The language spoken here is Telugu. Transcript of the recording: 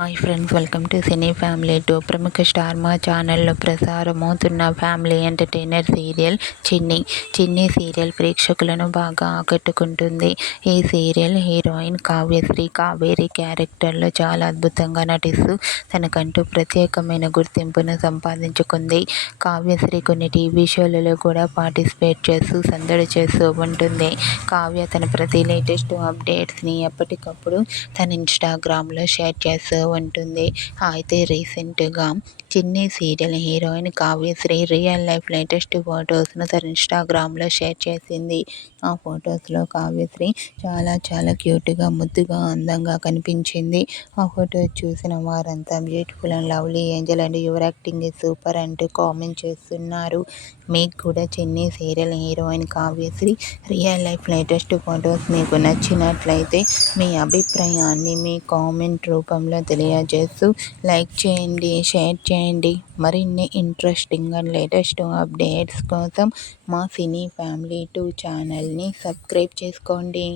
Hi friends, welcome to cine family 2. ప్రముఖ స్టార్ మా ఛానల్లో ప్రసారమవుతున్న ఫ్యామిలీ ఎంటర్టైనర్ సీరియల్ చిన్ని సీరియల్ ప్రేక్షకులను బాగా ఆకట్టుకుంటుంది. ఈ సీరియల్ హీరోయిన్ కావ్యశ్రీ కావేరి క్యారెక్టర్లో చాలా అద్భుతంగా నటిస్తూ తనకంటూ ప్రత్యేకమైన గుర్తింపును సంపాదించుకుంది. కావ్యశ్రీ కొన్ని టీవీ షోలలో కూడా పార్టిసిపేట్ చేస్తూ సందడి చేస్తూ ఉంటుంది. కావ్య తన ప్రతి లేటెస్ట్ అప్డేట్స్ని ఎప్పటికప్పుడు తన ఇన్స్టాగ్రామ్లో షేర్ చేస్తూ ఉంటుంది. అయితే రీసెంట్గా Chinni serial heroine Kavyasri real life latest ఫొటోస్ను తన ఇన్స్టాగ్రామ్లో షేర్ చేసింది. ఆ ఫొటోస్లో కావ్యశ్రీ చాలా క్యూట్గా, ముద్దుగా, అందంగా కనిపించింది. ఆ ఫోటో చూసిన వారంతా beautiful and lovely Angel and your acting is super అంటూ కామెంట్ చేస్తున్నారు. మీకు కూడా చిన్ని serial heroine Kavyasri real life latest photos మీకు నచ్చినట్లయితే మీ అభిప్రాయాన్ని మీ కామెంట్ రూపంలో తెలియజేస్తూ లైక్ చేయండి, షేర్ చేయండి. మరిన్ని ఇంట్రెస్టింగ్ అండ్ లేటెస్ట్ అప్డేట్స్ కోసం మా సినీ ఫ్యామిలీ 2 ఛానల్ని సబ్స్క్రైబ్ చేసుకోండి.